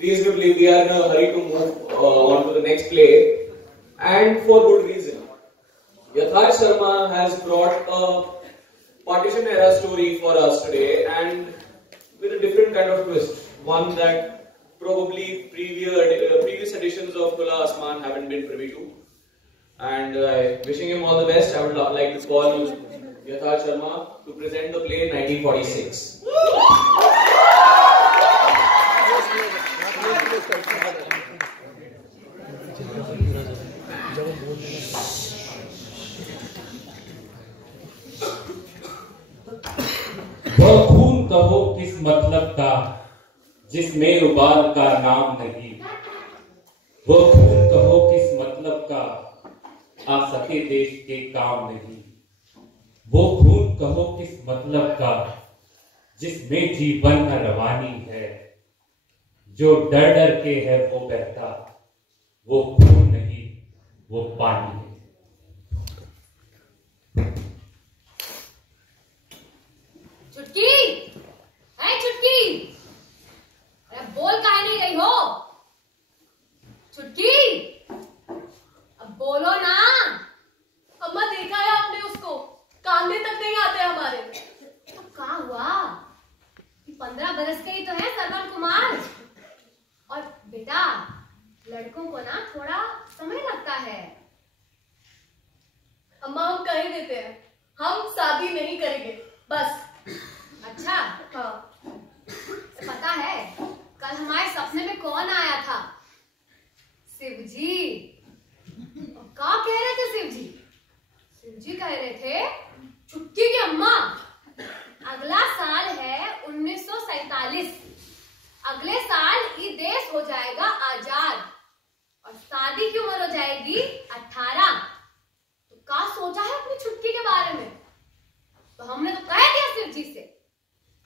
Reasonably, we are in a hurry to move on to the next play, and for good reason. Yatharth Sharma has brought a partition era story for us today, and with a different kind of twist, one that probably previous editions of Khula Asman haven't been privy to. And wishing him all the best, I would like to call Yatharth Sharma to present the play 1946. वह खून कहो किस मतलब का जिसमें उबाल का नाम नहीं, वह खून कहो किस मतलब का आ सके देश के काम नहीं, वो खून कहो किस मतलब का जिसमें जीवन न रवानी है, जो डर डर के है वो बहता, वो खून नहीं वो पानी है। चुटकी, है चुटकी, अरे बोल काहे नहीं रही हो? चुटकी, अब बोलो ना। अम्मा देखा है आपने उसको, कांधे तक नहीं आते हमारे। तो क्या हुआ? 15 बरस के ही तो है सरवन कुमार। और बेटा, लड़कों को ना थोड़ा समय लगता है। अम्मा हम कह देते हैं, हम शादी नहीं करेंगे, बस। अच्छा, हाँ। पता है कल हमारे सपने में कौन आया था? शिवजी। क्या कह रहे थे शिवजी? शिवजी कह रहे थे चुटकी की अम्मा, अगला साल है 1947, अगले साल ये देश हो जाएगा आजाद और शादी की उम्र हो जाएगी 18। तो क्या सोचा है अपनी चुटकी के बारे में? तो हमने तो कह दिया शिवजी से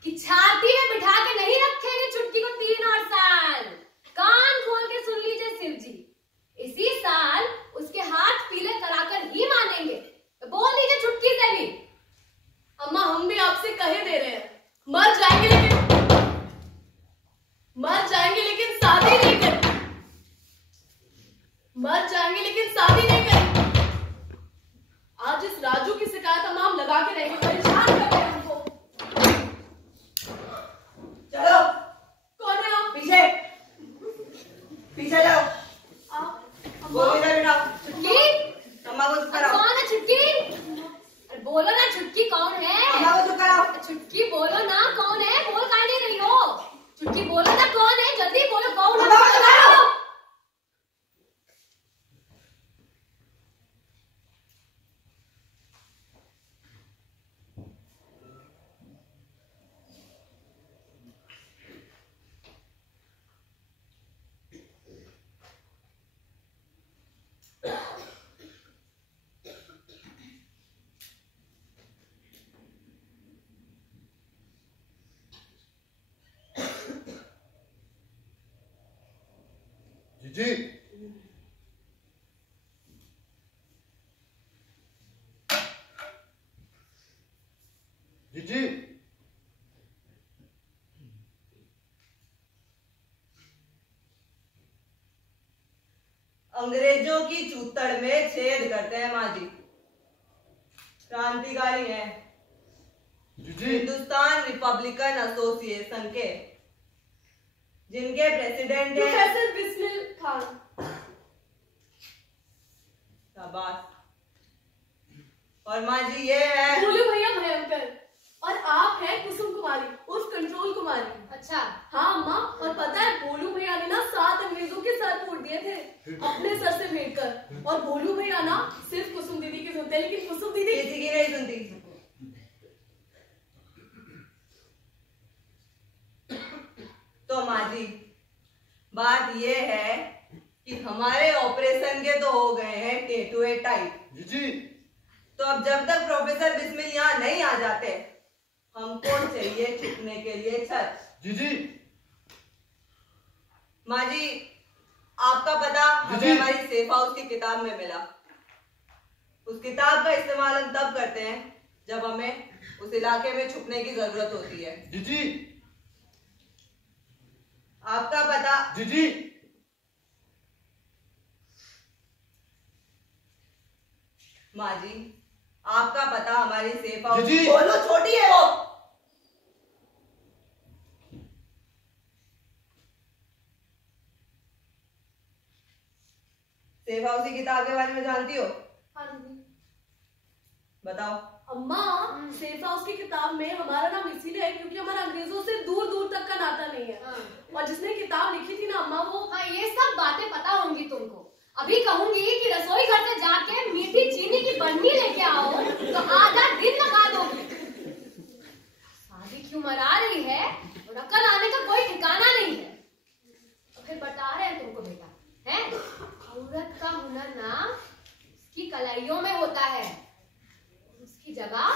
कि छाती में बिठा के नहीं रखेंगे चुटकी को 3 और साल। कान खोल के सुन लीजिए शिवजी, इसी साल उसके हाथ पीले कराकर ही मानेंगे। तो बोल दीजिए चुटकी से भी। अम्मा हम भी आपसे कहे दे रहे हैं, मर जाएंगे लेकिन शादी नहीं करेंगे। मर जाएंगे लेकिन शादी नहीं करेंगे। आज इस राजू की शिकायत हम लगा के रहेंगे, परेशान कर रहे हैं हमको। चलो, कौन है आप? पीछे जाओ। बोलो बेटा, चुटकी, अम्मा को चुप कराओ। कौन है चुटकी? अरे बोलो ना चुटकी, कौन है? अम्मा को चुप कराओ। चुटकी बोलो ना, कौन है? बोल काहे नहीं रही हो? चुटकी बोलो ना, कौन है? जल्दी बोलो, कौन है? जी जी अंग्रेजों की चूतड़ में छेद करते हैं माँ जी। क्रांतिकारी हैं, हिंदुस्तान रिपब्लिकन एसोसिएशन के, जिनके प्रेसिडेंट हैं प्रोफेसर बिस्मिल खान। शाबाश। और माँ जी ये है बोलो भैया भयंकर, और आप हैं कुसुम कुमारी उर्फ कंट्रोल कुमारी। अच्छा। हाँ अम्मा, और पता है बोलू भैया ने ना 7 अंग्रेजों के सर फोड़ दिए थे अपने सर से भेंट कर। और बोलू भैया ना सिर्फ कुसुम दीदी की सुनते, लेकिन कुसुम दीदी किसी की नहीं सुनती। तो माँ जी बात ये है कि हमारे ऑपरेशन के तो हो गए हैं टेटुए टाइट जी। तो अब जब तक प्रोफेसर बिस्मिल यहाँ नहीं आ जाते, हमको चाहिए छुपने के लिए छत। जी माँ जी, आपका पता हमें हमारी सेफ हाउस की किताब में मिला। उस किताब का इस्तेमाल हम तब करते हैं जब हमें उस इलाके में छुपने की जरूरत होती है। जी जीजी माँ जी, आपका पता हमारी सेफ हाउस। जीजी। बोलो, छोटी है वो। सेफ हाउस की किताब के बारे में जानती हो? हाँ दीदी। बताओ। अम्मा, सेफ हाउस की किताब में हमारा नाम इसीलिए है क्योंकि हमारा अंग्रेजों से दूर दूर तक का नाता नहीं है। हाँ। और जिसने किताब लिखी थी ना अम्मा, वो हाँ, ये सब बातें पता होंगी तुमको। अभी कहूंगी कि रसोई घर से जाके मीठी चीनी की बर्नी लेके आओ तो आधा दिन लगा दोगे। शादी क्यों मरा रही है, रकन आने का कोई ठिकाना नहीं है। तो फिर बता रहे हैं तुमको बेटा, है औरत का हुनर ना उसकी कलाइयों में होता है। उसकी जगह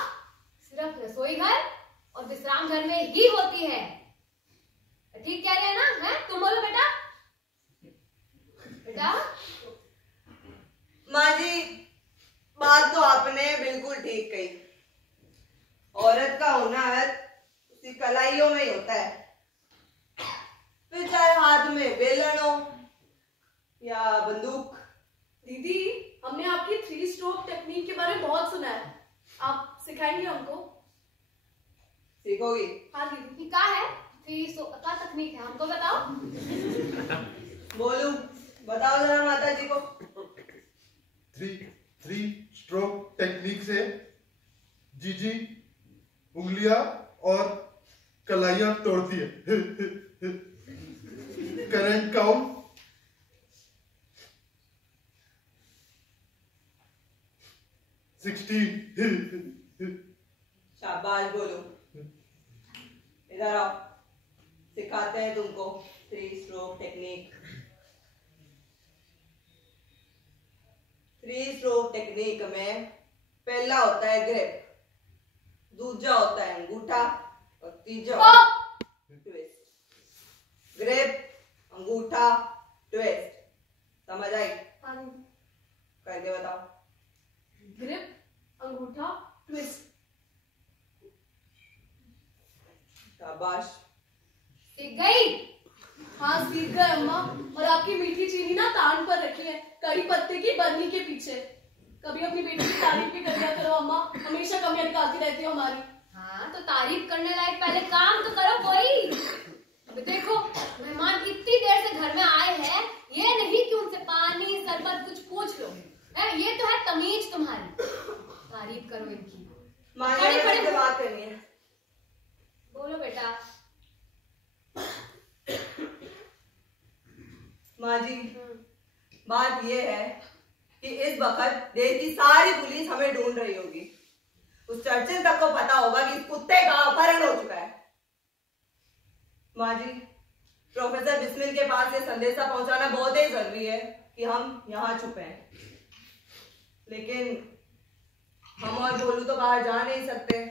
सिर्फ रसोई घर और विश्राम घर में ही होती है। ठीक कह रहे हैं ना? है तुम बोलो बेटा। बेटा माँ जी, बात तो आपने बिल्कुल ठीक कही। औरत का हुनर उसकी कलाइयों में ही होता है, फिर चाहे हाथ में बेलन हो या बंदूक। दीदी, हमने आपकी 3 स्ट्रोक टेक्निक के बारे में बहुत सुना है। आप सिखाएंगे हमको? सीखोगी? हाँ दीदी। क्या है? 3 का तकनीक है, हमको बताओ। बोलू, बताओ जरा माता जी को। 3 स्ट्रोक टेक्निक से जीजी उंगलियां और कलाइयां तोड़ती है। Current count 16। शाबाश बोलू, इधर आओ, सिखाते हैं तुमको 3 स्ट्रोक टेक्निक। 3 स्ट्रोक टेक्निक में पहला होता है ग्रिप, दूसरा होता है अंगूठा और तीसरा ट्विस्ट। ग्रिप, अंगूठा, ट्विस्ट, समझ आई? हाँ दीदी। करके बताओ। ग्रिप, अंगूठा, ट्विस्ट। शाबाश। सीख गई? हाँ सीख गए अम्मा। और आपकी मीठी चीनी ना तान पर रखी है कड़ी पत्ते की बर्नी के पीछे। कभी अपनी बेटी की तारीफ भी कर दिया करो अम्मा, हमेशा कमियां निकालती रहती हो हमारी। हाँ, तो तारीफ करने लायक पहले काम तो करो कोई। अभी देखो, मेहमान इतनी देर से घर में आए हैं, ये नहीं कि उनसे पानी शरबत कुछ पूछ लो। है, ये तो है तमीज तुम्हारी। तारीफ करो इनकी। माँ खड़े जी, खड़े मुझसे बात करनी है। बोलो बेटा। माँ जी, बात ये है कि इस वक्त देश की सारी पुलिस हमें ढूंढ रही होगी। उस चर्चिल तक को पता होगा कि इस कुत्ते का अपहरण हो चुका है। माँ जी, प्रोफेसर बिस्मिल के पास ये संदेशा पहुंचाना बहुत ही जरूरी है कि हम यहाँ छुपे हैं। लेकिन हम और भोलू तो बाहर जा नहीं सकते।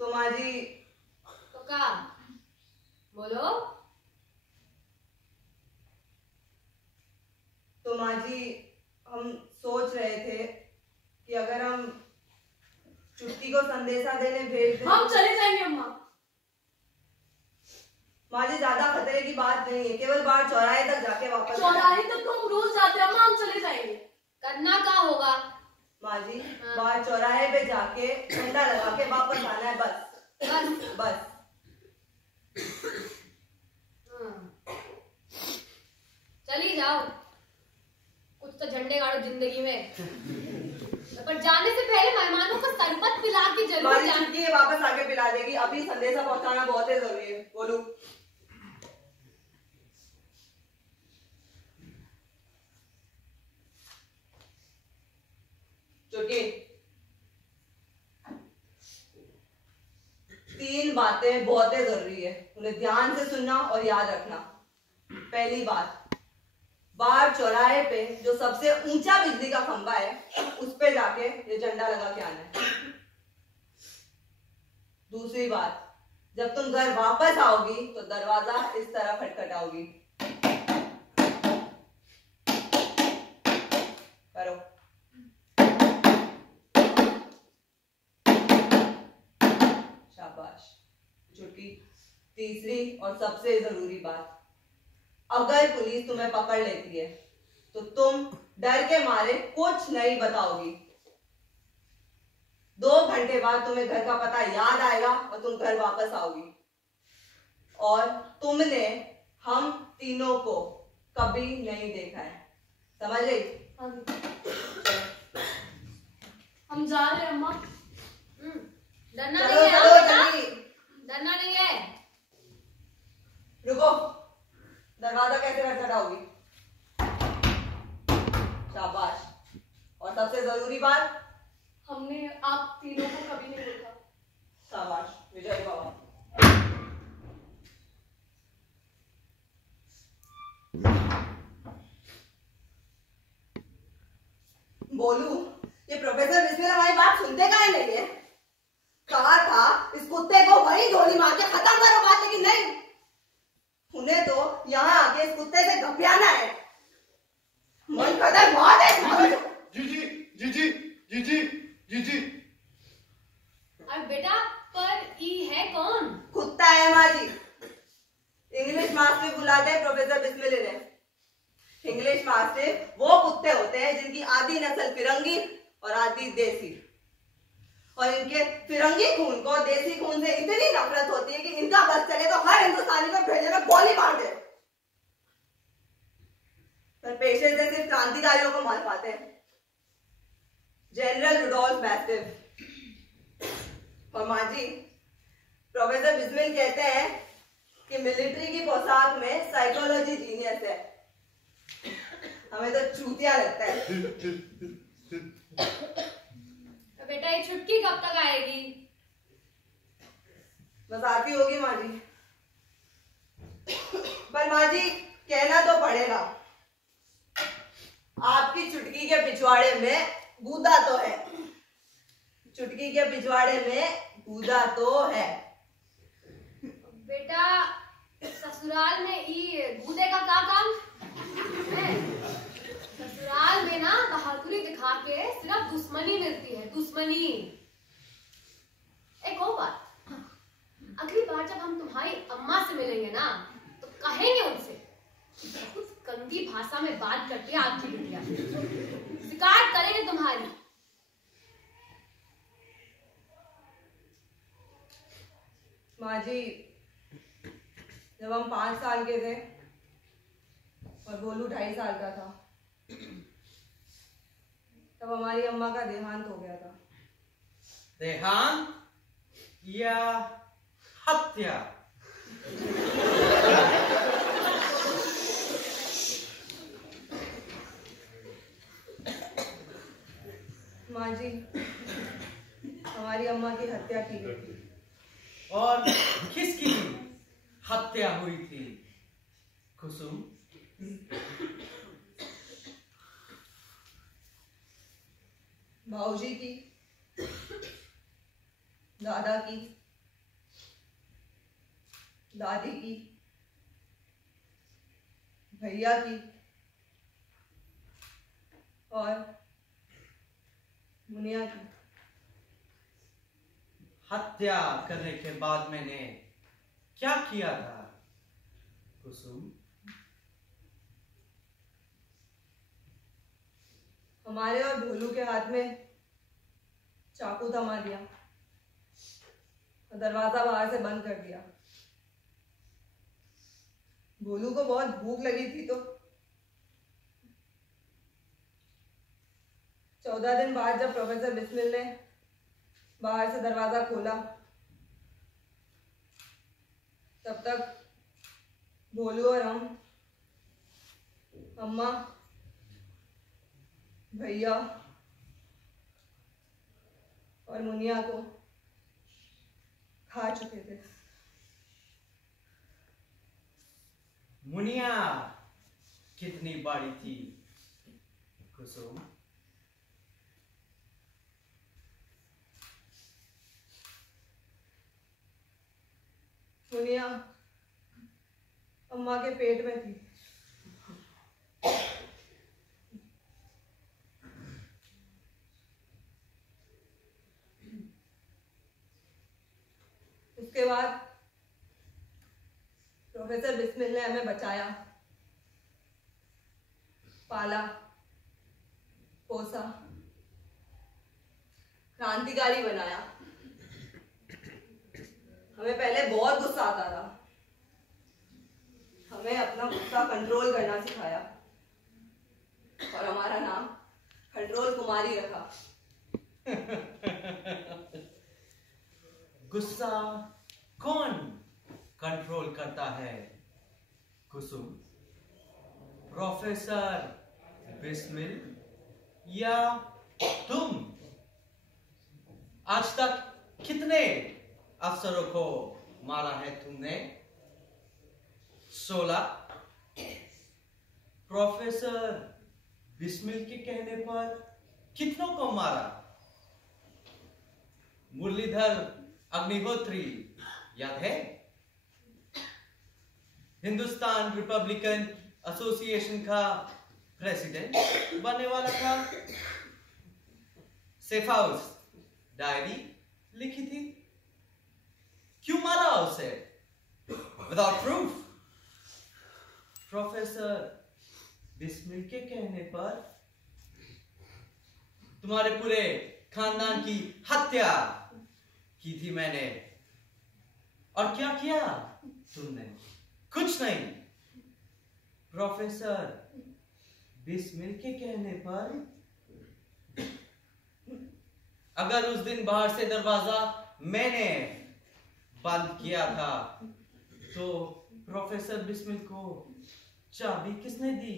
तो माँ जी, तो क्या बोलो? तो माँ जी, हम सोच रहे थे कि अगर हम चुटकी को संदेशा देने भेज दें। हम चले जाएंगे अम्मा। माँ जी, ज्यादा खतरे की बात नहीं है, केवल बाहर चौराहे तक जाके वापस। चौराहे तक तो हम रोज जाते हैं अम्मा, हम चले जाएंगे। करना क्या होगा? माँ जी, हाँ। बाहर चौराहे पे जाके झंडा लगा के वापस आना है, बस बस बस। चली जाओ, कुछ तो झंडे गाड़ो जिंदगी में। पर जाने से पहले मेहमानों को शरबत पिला के माँ जरूर जी, जाना। चुटकी ये वापस आके पिला देगी। अभी संदेशा पहुंचाना बहुत ही जरूरी है। बोलू। चुटकी, 3 बातें बहुत ही जरूरी है, उन्हें ध्यान से सुनना और याद रखना। पहली बात, बाहर चौराहे पे जो सबसे ऊंचा बिजली का खंभा है, उस पे जाके ये झंडा लगा के आना है। दूसरी बात, जब तुम घर वापस आओगी तो दरवाजा इस तरह खटखटाओगी। करो। शाबाश। चुटकी, तीसरी और सबसे जरूरी बात, अगर पुलिस तुम्हें पकड़ लेती है तो तुम डर के मारे कुछ नहीं बताओगी। 2 घंटे बाद तुम्हें घर का पता याद आएगा और तुम घर वापस आओगी। और तुमने हम तीनों को कभी नहीं देखा है, समझ गई? हाँ जी। हम जा रहे हैं अम्मा। डरना चलो नहीं है चलो बेटा, जल्दी। डरना नहीं है। रुको, दरवाजा कैसे खटखटाओगी? शाबाश। और सबसे जरूरी बात, हमने आप तीनों को कभी नहीं देखा। शाबाश विजय बाबा। बोलू, ये प्रोफेसर बिस्मिल हमारी बात सुनते काहे नहीं है? कहा था इस कुत्ते को वही गोली मार के खत्म करो बात, लेकिन नहीं, उन्हें तो यहाँ आके इस कुत्ते से घपियाना है। मन करता है बहुत है। जीजी जीजी जीजी जीजी। और बेटा पर ई है कौन? कुत्ता है माँ जी। इंग्लिश मास्टर बुलाते हैं प्रोफेसर बिस्मिल इन्हें। इंग्लिश मास्टर वो कुत्ते होते हैं जिनकी आधी नस्ल फिरंगी और आधी देसी, और इनके फिरंगी खून को देसी खून से इतनी नफरत होती है कि इनका बस चले तो हर हिंदुस्तानी को भेजे में गोली मार दे। पर पेशे से सिर्फ क्रांतिकारियों को मार पाते हैं। General Rudolph Mastiff. और माँ जी, प्रोफेसर बिस्मिल कहते हैं कि मिलिट्री की पोशाक में साइकोलॉजी जीनियस है। हमें तो चूतिया लगता है। तो बेटा ये छुट्टी कब तक आएगी? बस आती होगी माँ जी। पर माँ जी कहना तो पड़ेगा, आपकी चुटकी के पिछवाड़े में गूदा तो है। चुटकी के पिछवाड़े में गूदा तो है। बेटा ससुराल में ई गूदे का क्या काम है? ससुराल में ना बहादुरी दिखा के सिर्फ दुश्मनी मिलती है, दुश्मनी। एक और बात, अगली बार जब हम तुम्हारी अम्मा से मिलेंगे ना तो कहेंगे उनसे बहुत गंदी भाषा में बात करती है आपकी बिटिया, शिकायत करेंगे तुम्हारी। माँ जी, जब हम 5 साल के थे और गोलू 2.5 साल का था, तब हमारी अम्मा का देहांत हो गया था। देहांत या हत्या? माँ जी, हमारी अम्मा की हत्या की गई थी। और किसकी हत्या हुई थी कुसुम? भाऊजी की, दादा की, दादी की, भैया की और मुनिया की। हत्या करने के बाद मैंने क्या किया था कुसुम? हमारे और भोलू के हाथ में चाकू थमा दिया और दरवाजा बाहर से बंद कर दिया। भोलू को बहुत भूख लगी थी तो 14 दिन बाद जब प्रोफेसर बिस्मिल ने बाहर से दरवाजा खोला, तब तक भोलू और हम अम्मा, भैया और मुनिया को खा चुके थे। मुनिया कितनी बड़ी थी कुसुम? मुनिया अम्मा के पेट में थी। उसके बाद प्रोफेसर बिस्मिल ने हमें बचाया पाला, पोसा, क्रांतिकारी बनाया। हमें पहले बहुत गुस्सा आता था, हमें अपना गुस्सा कंट्रोल करना सिखाया और हमारा नाम कंट्रोल कुमारी रखा। गुस्सा कौन कंट्रोल करता है कुसुम? प्रोफेसर बिस्मिल या तुम? आज तक कितने अफसरों को मारा है तुमने? 16। प्रोफेसर बिस्मिल के कहने पर कितनों को मारा? मुरलीधर अग्निहोत्री याद है? हिंदुस्तान रिपब्लिकन एसोसिएशन का प्रेसिडेंट बनने वाला था। सेफ हाउस डायरी लिखी थी। क्यों मारा उसे? Without proof. प्रोफेसर बिस्मिल के कहने पर तुम्हारे पूरे खानदान की हत्या की थी मैंने। और क्या किया तुमने? कुछ नहीं। प्रोफेसर बिस्मिल के कहने पर अगर उस दिन बाहर से दरवाजा मैंने बंद किया था तो प्रोफेसर बिस्मिल को चाबी किसने दी?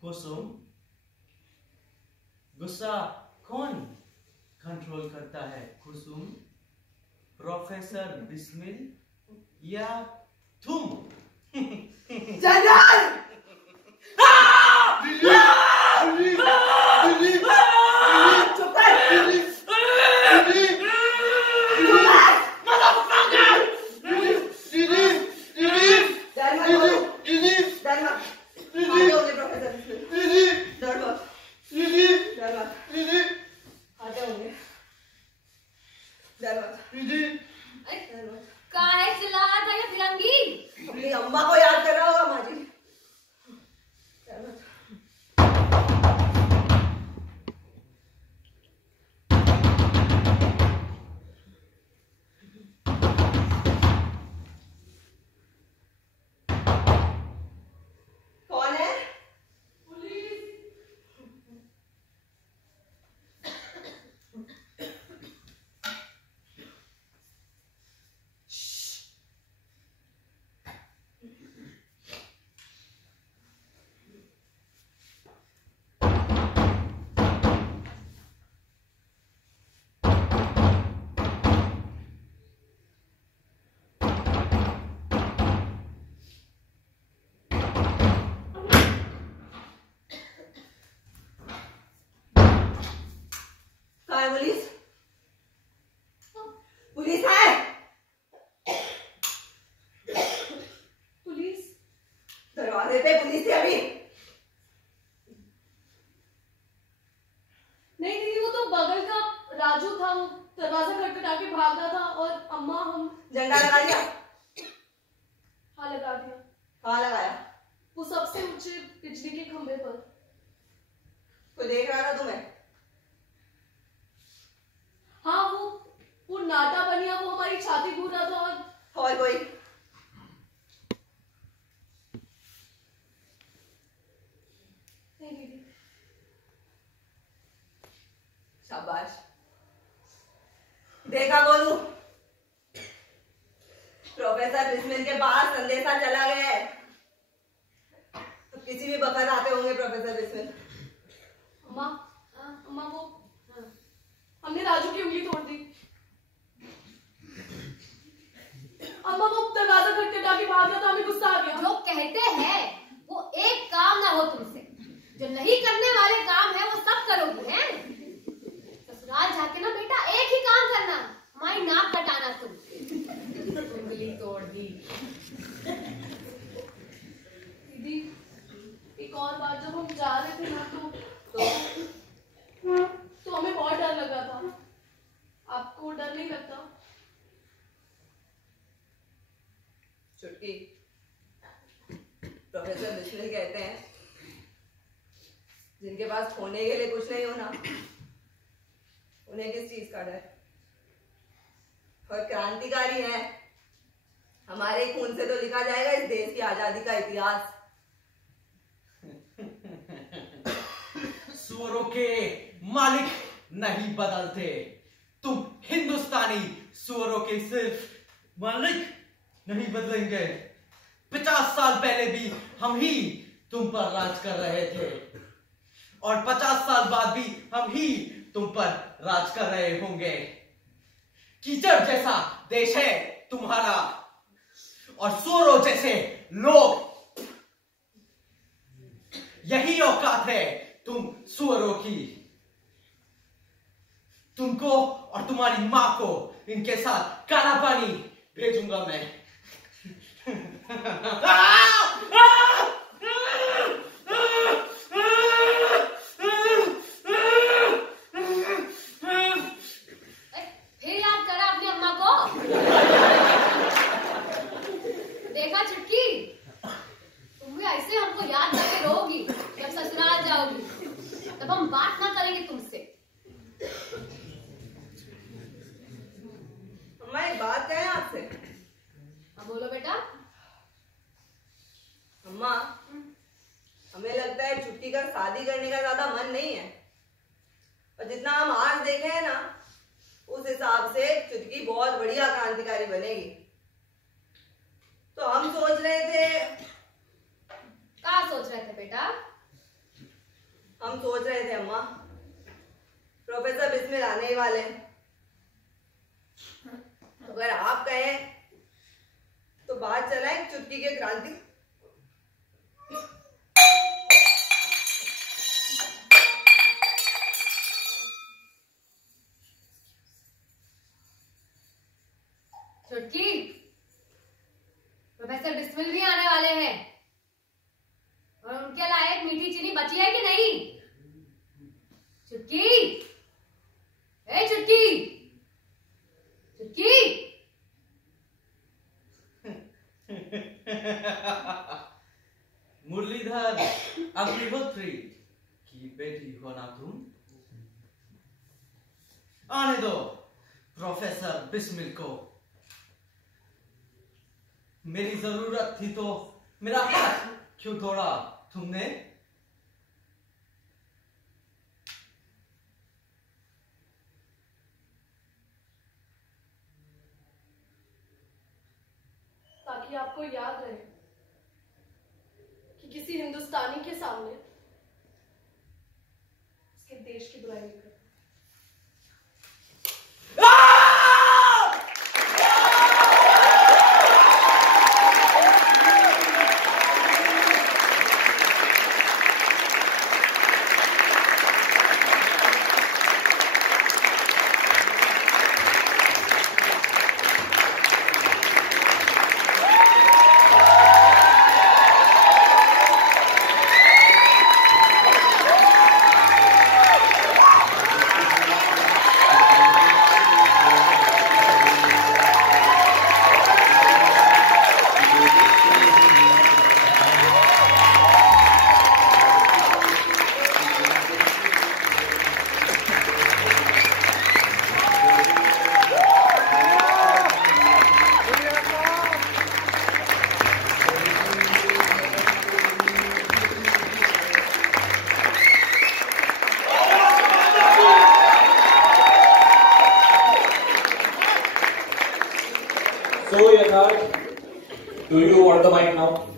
कुसुम। गुस्सा कौन कंट्रोल करता है कुसुम? प्रोफेसर बिस्मिल या तुम? जनरल! चुप कर! काहे चिल्ला रहा था ये फिरंगी? अपनी अम्मा को याद कर रहा होगा माजी। कौन है? पुलिस? पुलिस है? पुलिस? दरवाजे पे पुलिस थी अभी। नहीं दीदी, वो तो बगल का राजू था, वो दरवाजा खटखटा के भाग रहा था और अम्मा हम। झंडा लगा दिया? हाँ लगा दिया। हाँ लगाया। वो सबसे ऊंचे बिजली के खंभे पर। कोई देख रहा था तुम्हें? हाँ वो नाटा बनिया वो हमारी छाती घूर रहा था। और कोई? नहीं दीदी। शाबाश। देखा गोलू, प्रोफेसर बिस्मिल के पास संदेशा चला गया है। तो किसी भी वक्त आते होंगे प्रोफेसर बिस्मिल। अम्मा, अम्मा वो हमने राजू की उंगली तोड़ दी। अम्मा वो दरवाजा खटखटा के भाग रहा था, हमें गुस्सा आ गया। जो कहते हैं वो एक काम ना हो तुमसे, जो नहीं करने वाले काम है वो सब करोगी हैं? ससुराल जाके ना बेटा एक ही काम करना, हमारी नाक कटाना तुम। उंगली तोड़ दी। दीदी एक और बार जब हम जा रहे थे ना तो हमें बहुत डर लगा था। आपको डर नहीं लगता? चुटकी, प्रोफेसर बिस्मिल कहते हैं जिनके पास खोने के लिए कुछ नहीं होना, उन्हें किस चीज का डर? और क्रांतिकारी हैं, हमारे खून से तो लिखा जाएगा इस देश की आजादी का इतिहास। सुअरों के मालिक नहीं बदलते, तुम हिंदुस्तानी सुअरों के सिर्फ मालिक नहीं बदलेंगे। 50 साल पहले भी हम ही तुम पर राज कर रहे थे और 50 साल बाद भी हम ही तुम पर राज कर रहे होंगे। कीचड़ जैसा देश है तुम्हारा और सुअरों जैसे लोग, यही औकात है तुम सुअरों की। तुमको और तुम्हारी मां को इनके साथ काला पानी भेजूंगा मैं। फिर याद करा अपनी अम्मा को। देखा चुटकी, तुम भी ऐसे हमको याद करके रहोगी। जब ससुराल जाओगी तब हम बात ना करेंगे तुमसे। अम्मा एक बात कहें आपसे? अब बोलो बेटा। अम्मा, हमें लगता है छुट्टी का शादी करने का ज्यादा मन नहीं है, और जितना हम आज देखे हैं ना, उस हिसाब से चुटकी बहुत बढ़िया क्रांतिकारी बनेगी। तो हम सोच रहे थे। क्या सोच रहे थे बेटा? हम सोच रहे थे अम्मा, प्रोफेसर बिस्मिल आने ही वाले हैं, अगर आप कहें तो बात चलाएं चुटकी के क्रांति। चुटकी, प्रोफेसर बिस्मिल भी आने वाले हैं और उनके लायक मीठी चीनी बची है कि नहीं? चुटकी, ए चुटकी, चुटकी। मुरलीधर अग्निहोत्री की बेटी हो ना तुम? आने दो प्रोफेसर बिस्मिल को। मेरी जरूरत थी तो मेरा हाथ क्यों तोड़ा तुमने? ताकि आपको याद रहे कि किसी हिंदुस्तानी के सामने उसके देश की बुराई नहीं करनी। So, Yatharth, do you want the mic now?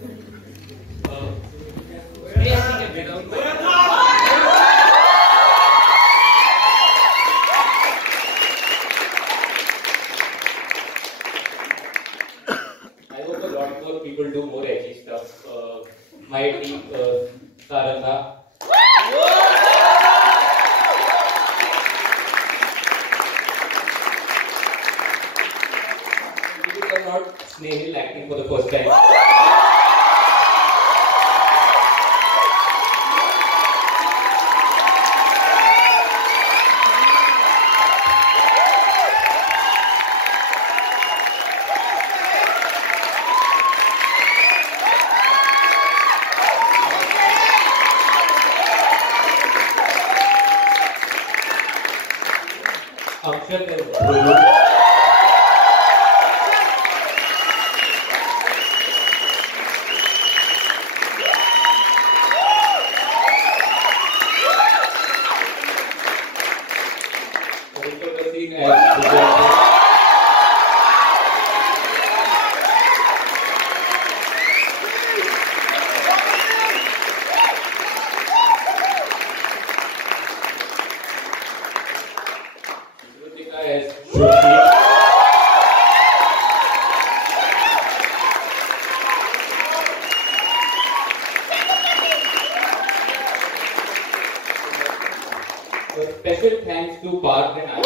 I hope a lot more people do more edgy stuff. My team, Saranga. I'm not Snehil acting for the first time. special thanks to Park and Art.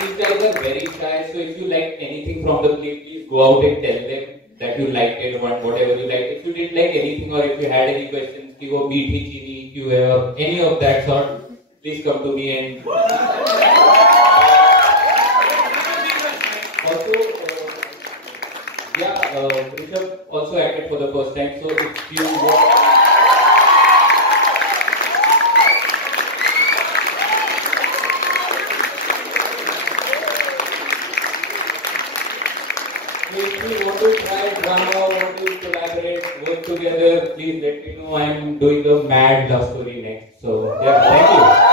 These guys are very shy, so if you liked anything from the play, please go out and tell them that you liked it or whatever you liked. If you didn't like anything or if you had any questions, कि वो मीठी चीनी क्यों है or any of that sort, please come to me and also Rishabh also acted for the first time, so if you want to try drama, want to collaborate, work together, please let me know. I'm doing a mad love story next. So, yeah, thank you.